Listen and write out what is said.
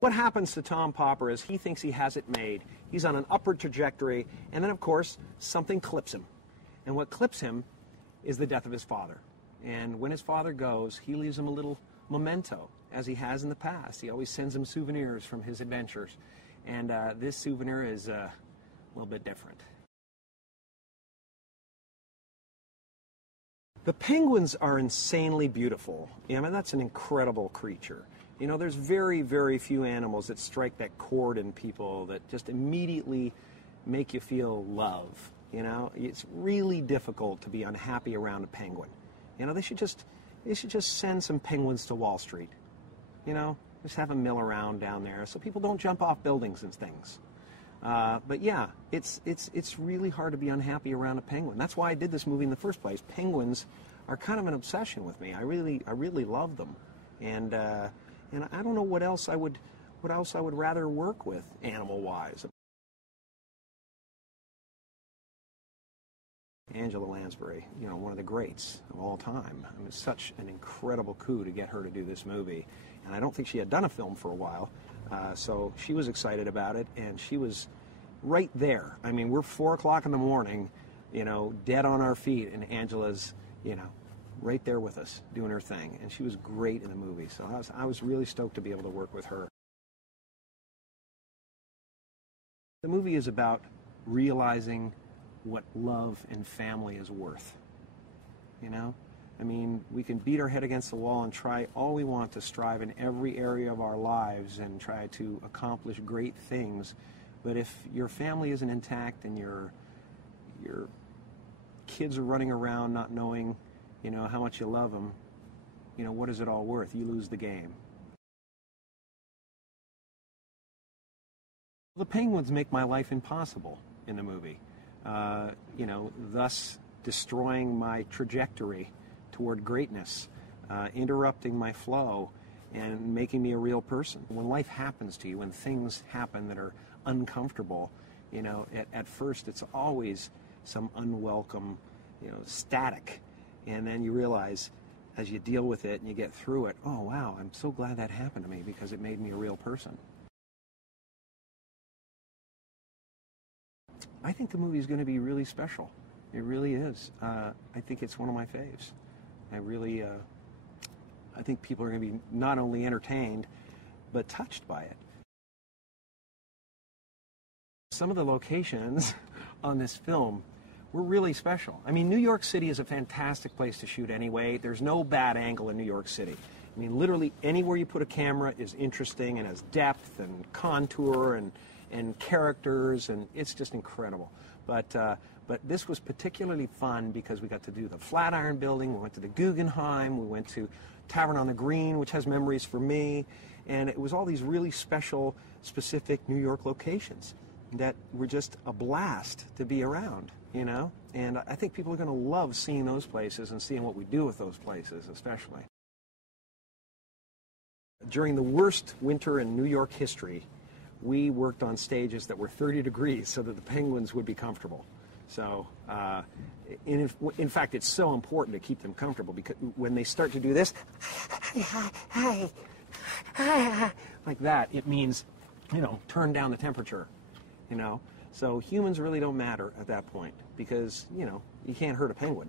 What happens to Tom Popper is he thinks he has it made. He's on an upward trajectory, and then, of course, something clips him. And what clips him is the death of his father. And when his father goes, he leaves him a little memento, as he has in the past. He always sends him souvenirs from his adventures. And this souvenir is a little bit different. The penguins are insanely beautiful. I mean, that's an incredible creature. You know, there's very, very few animals that strike that chord in people that just immediately make you feel love. You know, it's really difficult to be unhappy around a penguin. You know, they should just send some penguins to Wall Street. You know, just have them mill around down there so people don't jump off buildings and things. But yeah, it's really hard to be unhappy around a penguin. That's why I did this movie in the first place. Penguins are kind of an obsession with me. I really love them, and I don't know what else I would rather work with animal-wise. Angela Lansbury, you know, one of the greats of all time. I mean, it's such an incredible coup to get her to do this movie, and I don't think she had done a film for a while. So she was excited about it, and she was right there. I mean, we're 4 o'clock in the morning, you know, dead on our feet, and Angela's, you know, right there with us doing her thing, and she was great in the movie. So I was really stoked to be able to work with her. The movie is about realizing what love and family is worth. You know? I mean, we can beat our head against the wall and try all we want to strive in every area of our lives and try to accomplish great things, but if your family isn't intact and your kids are running around not knowing, you know, how much you love them, you know, what is it all worth? You lose the game. The penguins make my life impossible in the movie, you know, thus destroying my trajectory toward greatness, interrupting my flow, and making me a real person. When life happens to you, when things happen that are uncomfortable, you know, at first it's always some unwelcome, you know, static. And then you realize, as you deal with it and you get through it, oh wow, I'm so glad that happened to me because it made me a real person. I think the movie is going to be really special. It really is. I think it's one of my faves. I think people are going to be not only entertained, but touched by it. Some of the locations on this film were really special. I mean, New York City is a fantastic place to shoot anyway. There's no bad angle in New York City. I mean, literally anywhere you put a camera is interesting and has depth and contour and characters, and it's just incredible. But this was particularly fun because we got to do the Flatiron Building, we went to the Guggenheim, we went to Tavern on the Green, which has memories for me, and it was all these really special, specific New York locations that were just a blast to be around, you know? And I think people are going to love seeing those places and seeing what we do with those places, especially. During the worst winter in New York history, we worked on stages that were 30 degrees so that the penguins would be comfortable. So, in fact, it's so important to keep them comfortable because when they start to do this, like that, it means, you know, turn down the temperature, you know. So humans really don't matter at that point because, you know, you can't hurt a penguin.